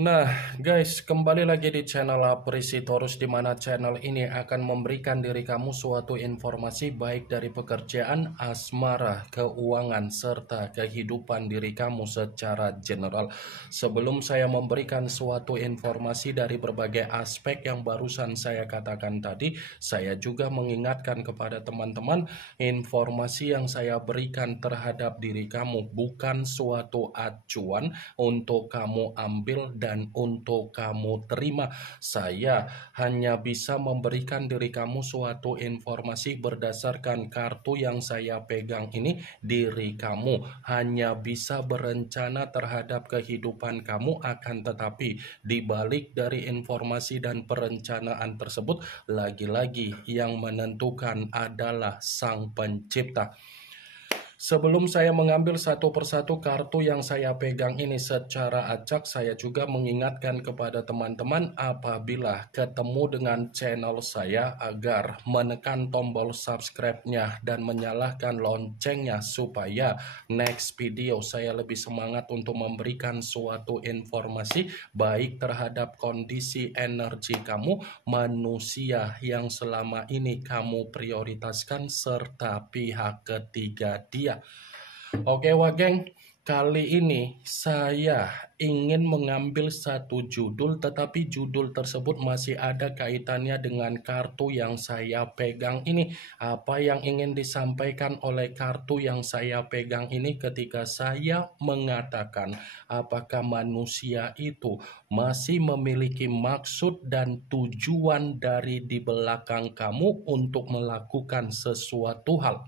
Nah, guys, kembali lagi di channel Apresitorus, di mana channel ini akan memberikan diri kamu suatu informasi baik dari pekerjaan, asmara, keuangan, serta kehidupan diri kamu secara general. Sebelum saya memberikan suatu informasi dari berbagai aspek yang barusan saya katakan tadi, saya juga mengingatkan kepada teman-teman, informasi yang saya berikan terhadap diri kamu bukan suatu acuan untuk kamu ambil dan untuk kamu terima. Saya hanya bisa memberikan diri kamu suatu informasi berdasarkan kartu yang saya pegang ini. Diri kamu hanya bisa berencana terhadap kehidupan kamu, akan tetapi di balik dari informasi dan perencanaan tersebut, lagi-lagi yang menentukan adalah Sang Pencipta. Sebelum saya mengambil satu persatu kartu yang saya pegang ini secara acak, saya juga mengingatkan kepada teman-teman apabila ketemu dengan channel saya agar menekan tombol subscribe-nya dan menyalakan loncengnya supaya next video saya lebih semangat untuk memberikan suatu informasi baik terhadap kondisi energi kamu, manusia yang selama ini kamu prioritaskan, serta pihak ketiga dia. Oke Wageng, kali ini saya ingin mengambil satu judul, tetapi judul tersebut masih ada kaitannya dengan kartu yang saya pegang ini. Apa yang ingin disampaikan oleh kartu yang saya pegang ini ketika saya mengatakan apakah manusia itu masih memiliki maksud dan tujuan dari di belakang kamu untuk melakukan sesuatu hal.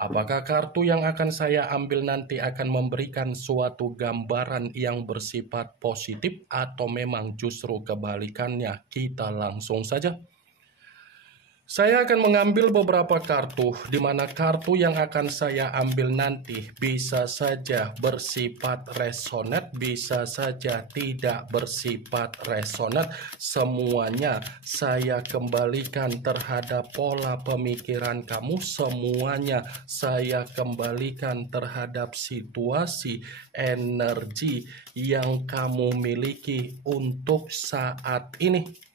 Apakah kartu yang akan saya ambil nanti akan memberikan suatu gambaran yang bersifat positif atau memang justru kebalikannya? Kita langsung saja. Saya akan mengambil beberapa kartu, di mana kartu yang akan saya ambil nanti bisa saja bersifat resonate, bisa saja tidak bersifat resonate. Semuanya saya kembalikan terhadap pola pemikiran kamu, semuanya saya kembalikan terhadap situasi energi yang kamu miliki untuk saat ini.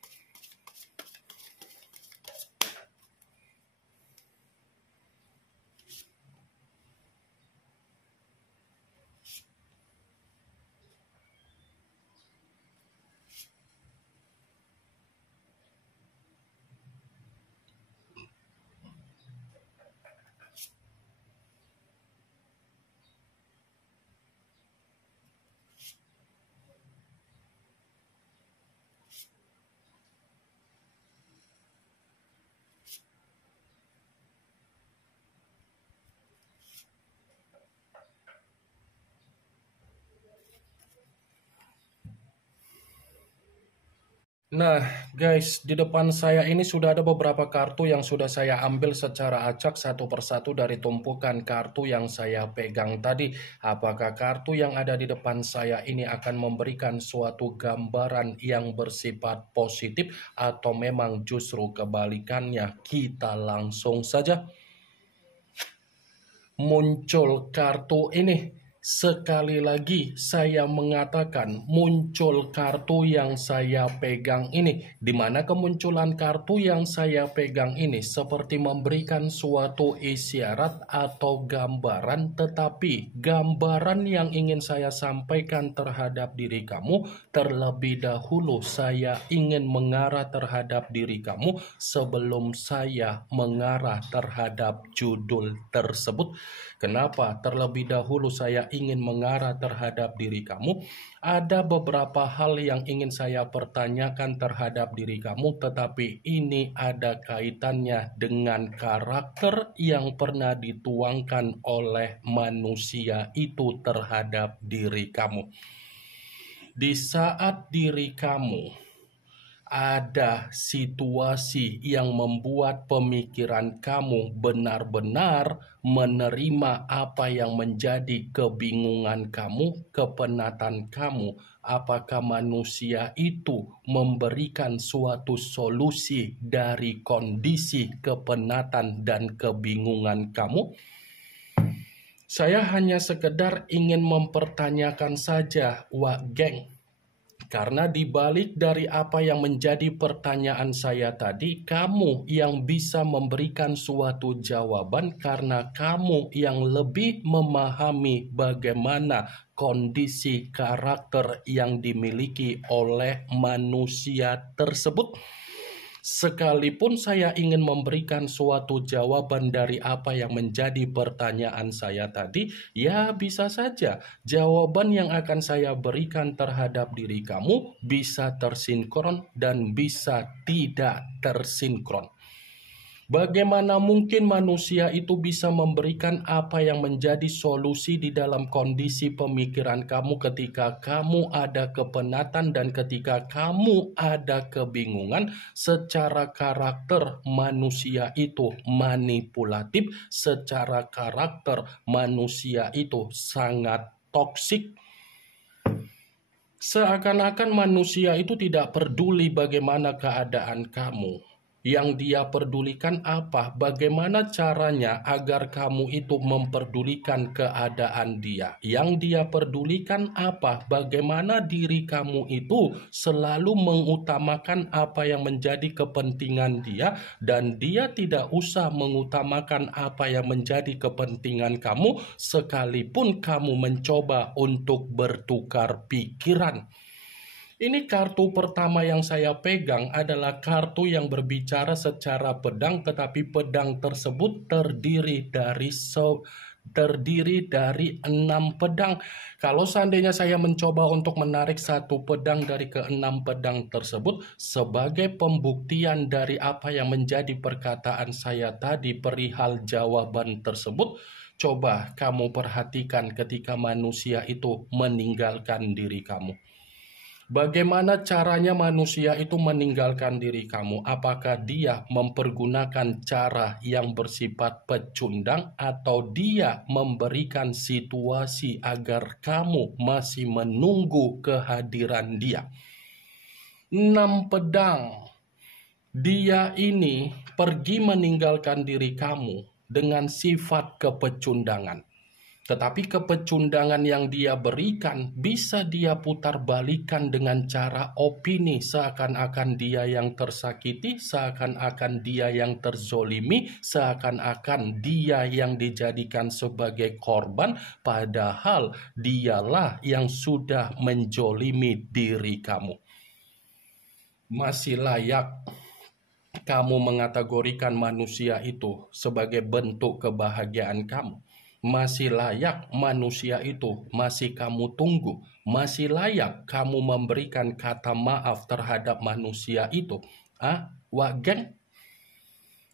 Nah, guys, di depan saya ini sudah ada beberapa kartu yang sudah saya ambil secara acak satu persatu dari tumpukan kartu yang saya pegang tadi. Apakah kartu yang ada di depan saya ini akan memberikan suatu gambaran yang bersifat positif atau memang justru kebalikannya? Kita langsung saja. Muncul kartu ini. Sekali lagi saya mengatakan muncul kartu yang saya pegang ini, di mana kemunculan kartu yang saya pegang ini seperti memberikan suatu isyarat atau gambaran, tetapi gambaran yang ingin saya sampaikan terhadap diri kamu, terlebih dahulu saya ingin mengarah terhadap diri kamu sebelum saya mengarah terhadap judul tersebut. Kenapa terlebih dahulu saya ingin mengarah terhadap diri kamu? Ada beberapa hal yang ingin saya pertanyakan terhadap diri kamu, tetapi ini ada kaitannya dengan karakter yang pernah dituangkan oleh manusia itu terhadap diri kamu. Di saat diri kamu ada situasi yang membuat pemikiran kamu benar-benar menerima apa yang menjadi kebingungan kamu, kepenatan kamu. Apakah manusia itu memberikan suatu solusi dari kondisi kepenatan dan kebingungan kamu? Saya hanya sekedar ingin mempertanyakan saja, Wak Geng. Karena dibalik dari apa yang menjadi pertanyaan saya tadi, kamu yang bisa memberikan suatu jawaban karena kamu yang lebih memahami bagaimana kondisi karakter yang dimiliki oleh manusia tersebut. Sekalipun saya ingin memberikan suatu jawaban dari apa yang menjadi pertanyaan saya tadi, ya bisa saja jawaban yang akan saya berikan terhadap diri kamu bisa tersinkron dan bisa tidak tersinkron. Bagaimana mungkin manusia itu bisa memberikan apa yang menjadi solusi di dalam kondisi pemikiran kamu ketika kamu ada kepenatan dan ketika kamu ada kebingungan? Secara karakter manusia itu manipulatif, secara karakter manusia itu sangat toksik. Seakan-akan manusia itu tidak peduli bagaimana keadaan kamu. Yang dia pedulikan apa? Bagaimana caranya agar kamu itu memperdulikan keadaan dia? Yang dia pedulikan apa? Bagaimana diri kamu itu selalu mengutamakan apa yang menjadi kepentingan dia, dan dia tidak usah mengutamakan apa yang menjadi kepentingan kamu, sekalipun kamu mencoba untuk bertukar pikiran. Ini kartu pertama yang saya pegang adalah kartu yang berbicara secara pedang, tetapi pedang tersebut terdiri dari 6 pedang. Kalau seandainya saya mencoba untuk menarik satu pedang dari ke-6 pedang tersebut sebagai pembuktian dari apa yang menjadi perkataan saya tadi perihal jawaban tersebut, coba kamu perhatikan ketika manusia itu meninggalkan diri kamu. Bagaimana caranya manusia itu meninggalkan diri kamu? Apakah dia mempergunakan cara yang bersifat pecundang atau dia memberikan situasi agar kamu masih menunggu kehadiran dia? 6 pedang. Dia ini pergi meninggalkan diri kamu dengan sifat kepecundangan. Tetapi kepecundangan yang dia berikan bisa dia putar balikan dengan cara opini, seakan-akan dia yang tersakiti, seakan-akan dia yang terzolimi, seakan-akan dia yang dijadikan sebagai korban, padahal dialah yang sudah menjolimi diri kamu. Masih layak kamu mengategorikan manusia itu sebagai bentuk kebahagiaan kamu? Masih layak manusia itu masih kamu tunggu? Masih layak kamu memberikan kata maaf terhadap manusia itu? Wagen?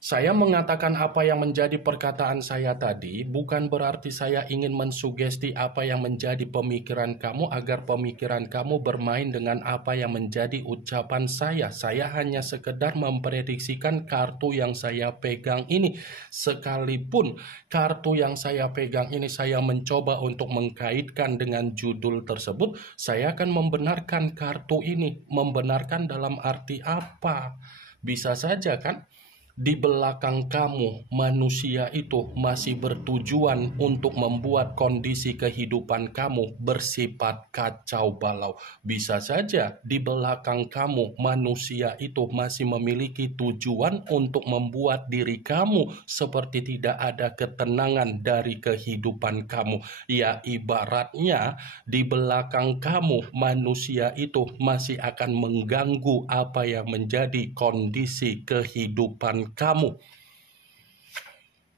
Saya mengatakan apa yang menjadi perkataan saya tadi bukan berarti saya ingin mensugesti apa yang menjadi pemikiran kamu agar pemikiran kamu bermain dengan apa yang menjadi ucapan saya. Saya hanya sekedar memprediksikan kartu yang saya pegang ini. Sekalipun kartu yang saya pegang ini saya mencoba untuk mengkaitkan dengan judul tersebut, saya akan membenarkan kartu ini. Membenarkan dalam arti apa? Bisa saja kan? Di belakang kamu, manusia itu masih bertujuan untuk membuat kondisi kehidupan kamu bersifat kacau balau. Bisa saja di belakang kamu, manusia itu masih memiliki tujuan untuk membuat diri kamu seperti tidak ada ketenangan dari kehidupan kamu. Ya, ibaratnya di belakang kamu, manusia itu masih akan mengganggu apa yang menjadi kondisi kehidupan kamu.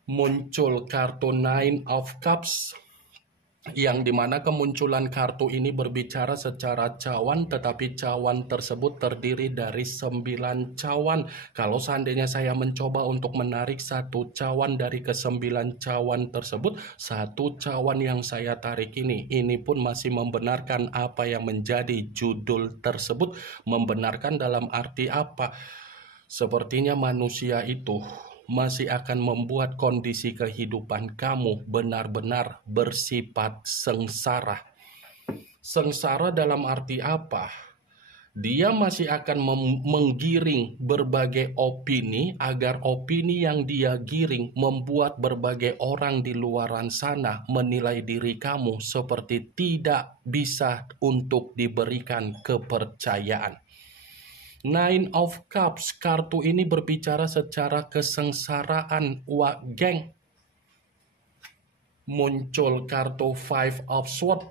Muncul kartu Nine of Cups, yang dimana kemunculan kartu ini berbicara secara cawan, tetapi cawan tersebut terdiri dari 9 cawan. Kalau seandainya saya mencoba untuk menarik satu cawan dari ke-9 cawan tersebut, satu cawan yang saya tarik ini pun masih membenarkan apa yang menjadi judul tersebut. Membenarkan dalam arti apa? Sepertinya manusia itu masih akan membuat kondisi kehidupan kamu benar-benar bersifat sengsara. Sengsara dalam arti apa? Dia masih akan menggiring berbagai opini agar opini yang dia giring membuat berbagai orang di luaran sana menilai diri kamu seperti tidak bisa untuk diberikan kepercayaan. Nine of Cups, kartu ini berbicara secara kesengsaraan, wah geng. Muncul kartu Five of Swords,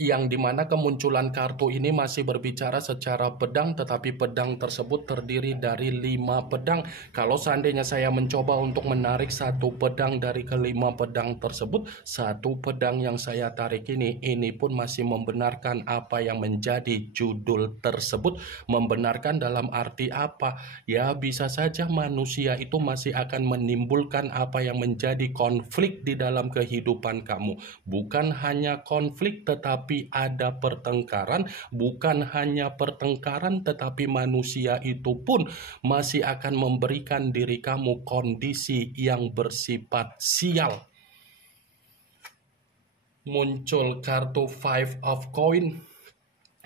yang dimana kemunculan kartu ini masih berbicara secara pedang, tetapi pedang tersebut terdiri dari 5 pedang. Kalau seandainya saya mencoba untuk menarik satu pedang dari kelima pedang tersebut, satu pedang yang saya tarik ini pun masih membenarkan apa yang menjadi judul tersebut. Membenarkan dalam arti apa? Ya, bisa saja manusia itu masih akan menimbulkan apa yang menjadi konflik di dalam kehidupan kamu. Bukan hanya konflik, tetapi ada pertengkaran. Bukan hanya pertengkaran, tetapi manusia itu pun masih akan memberikan diri kamu kondisi yang bersifat sial. Muncul kartu Five of Coin,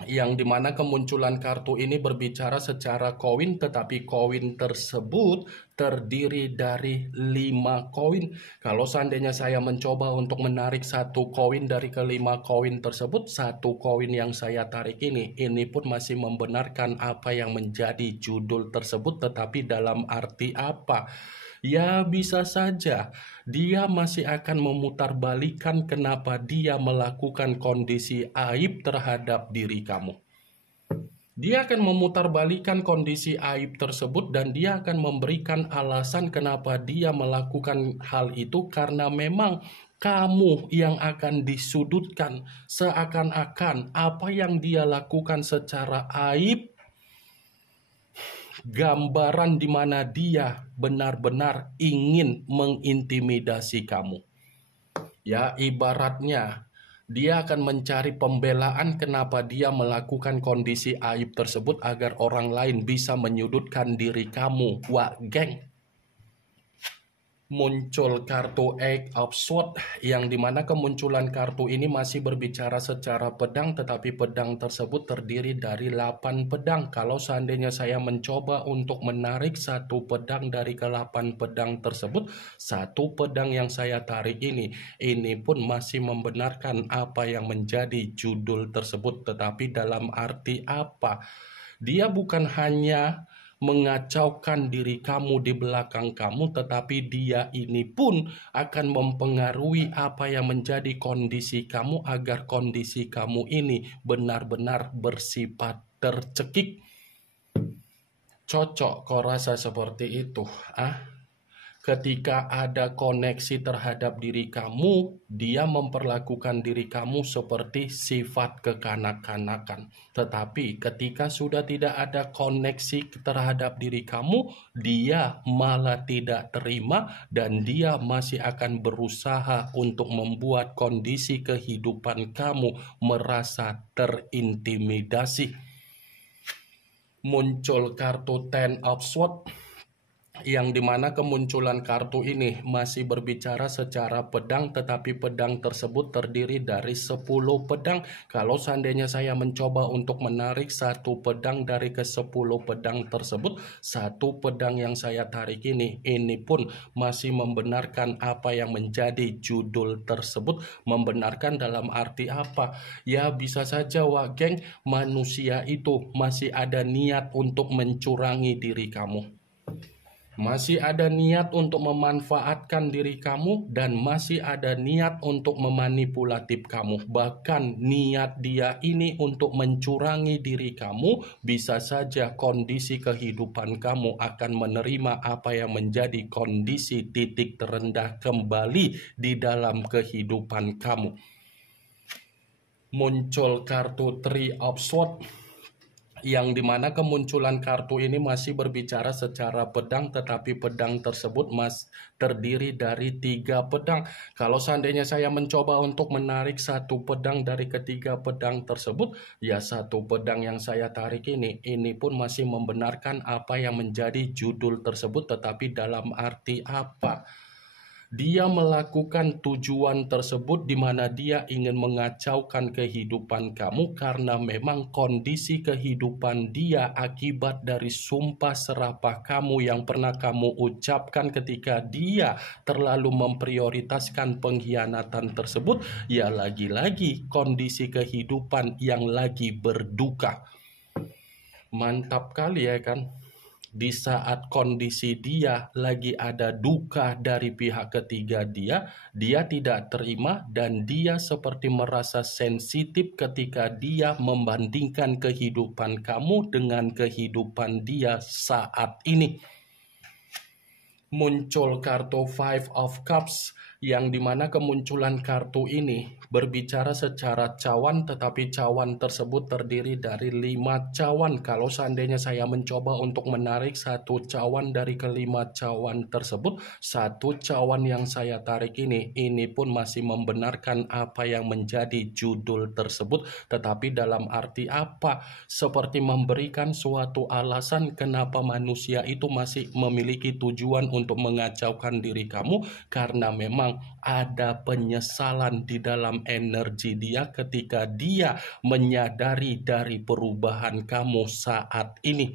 yang dimana kemunculan kartu ini berbicara secara koin, tetapi koin tersebut terdiri dari 5 koin. Kalau seandainya saya mencoba untuk menarik satu koin dari kelima koin tersebut, satu koin yang saya tarik ini pun masih membenarkan apa yang menjadi judul tersebut. Tetapi dalam arti apa? Ya, bisa saja dia masih akan memutarbalikkan kenapa dia melakukan kondisi aib terhadap diri kamu. Dia akan memutarbalikkan kondisi aib tersebut dan dia akan memberikan alasan kenapa dia melakukan hal itu, karena memang kamu yang akan disudutkan, seakan-akan apa yang dia lakukan secara aib gambaran di mana dia benar-benar ingin mengintimidasi kamu. Ya, ibaratnya dia akan mencari pembelaan kenapa dia melakukan kondisi aib tersebut agar orang lain bisa menyudutkan diri kamu. Wah, geng. Muncul kartu Eight of Swords, yang dimana kemunculan kartu ini masih berbicara secara pedang, tetapi pedang tersebut terdiri dari 8 pedang. Kalau seandainya saya mencoba untuk menarik satu pedang dari ke-8 pedang tersebut, satu pedang yang saya tarik ini pun masih membenarkan apa yang menjadi judul tersebut. Tetapi dalam arti apa? Dia bukan hanya mengacaukan diri kamu di belakang kamu, tetapi dia ini pun akan mempengaruhi apa yang menjadi kondisi kamu agar kondisi kamu ini benar-benar bersifat tercekik. Cocok kau rasa seperti itu? Ketika ada koneksi terhadap diri kamu, dia memperlakukan diri kamu seperti sifat kekanak-kanakan. Tetapi ketika sudah tidak ada koneksi terhadap diri kamu, dia malah tidak terima dan dia masih akan berusaha untuk membuat kondisi kehidupan kamu merasa terintimidasi. Muncul kartu Ten of Swords, yang dimana kemunculan kartu ini masih berbicara secara pedang, tetapi pedang tersebut terdiri dari 10 pedang. Kalau seandainya saya mencoba untuk menarik satu pedang dari ke-10 pedang tersebut, satu pedang yang saya tarik ini pun masih membenarkan apa yang menjadi judul tersebut. Membenarkan dalam arti apa? Ya, bisa saja wah geng, manusia itu masih ada niat untuk mencurangi diri kamu. Masih ada niat untuk memanfaatkan diri kamu dan masih ada niat untuk memanipulatif kamu. Bahkan niat dia ini untuk mencurangi diri kamu, bisa saja kondisi kehidupan kamu akan menerima apa yang menjadi kondisi titik terendah kembali di dalam kehidupan kamu. Muncul kartu Three of Swords, yang dimana kemunculan kartu ini masih berbicara secara pedang, tetapi pedang tersebut terdiri dari 3 pedang. Kalau seandainya saya mencoba untuk menarik satu pedang dari ketiga pedang tersebut, ya satu pedang yang saya tarik ini pun masih membenarkan apa yang menjadi judul tersebut. Tetapi dalam arti apa? Dia melakukan tujuan tersebut di mana dia ingin mengacaukan kehidupan kamu karena memang kondisi kehidupan dia akibat dari sumpah serapah kamu yang pernah kamu ucapkan ketika dia terlalu memprioritaskan pengkhianatan tersebut. Ya lagi-lagi kondisi kehidupan yang lagi berduka. Mantap kali ya kan? Di saat kondisi dia lagi ada duka dari pihak ketiga dia tidak terima dan dia seperti merasa sensitif ketika dia membandingkan kehidupan kamu dengan kehidupan dia saat ini. Muncul kartu Five of Cups yang dimana kemunculan kartu ini berbicara secara cawan, tetapi cawan tersebut terdiri dari 5 cawan. Kalau seandainya saya mencoba untuk menarik satu cawan dari kelima cawan tersebut, satu cawan yang saya tarik ini pun masih membenarkan apa yang menjadi judul tersebut, tetapi dalam arti apa? Seperti memberikan suatu alasan kenapa manusia itu masih memiliki tujuan untuk mengacaukan diri kamu, karena memang ada penyesalan di dalam energi dia ketika dia menyadari dari perubahan kamu saat ini.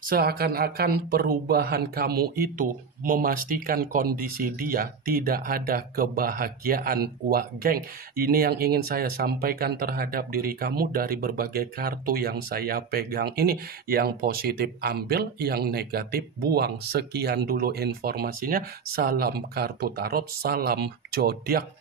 Seakan-akan perubahan kamu itu memastikan kondisi dia tidak ada kebahagiaan. Wah geng, ini yang ingin saya sampaikan terhadap diri kamu dari berbagai kartu yang saya pegang ini. Yang positif ambil, yang negatif buang. Sekian dulu informasinya. Salam kartu tarot, salam zodiak.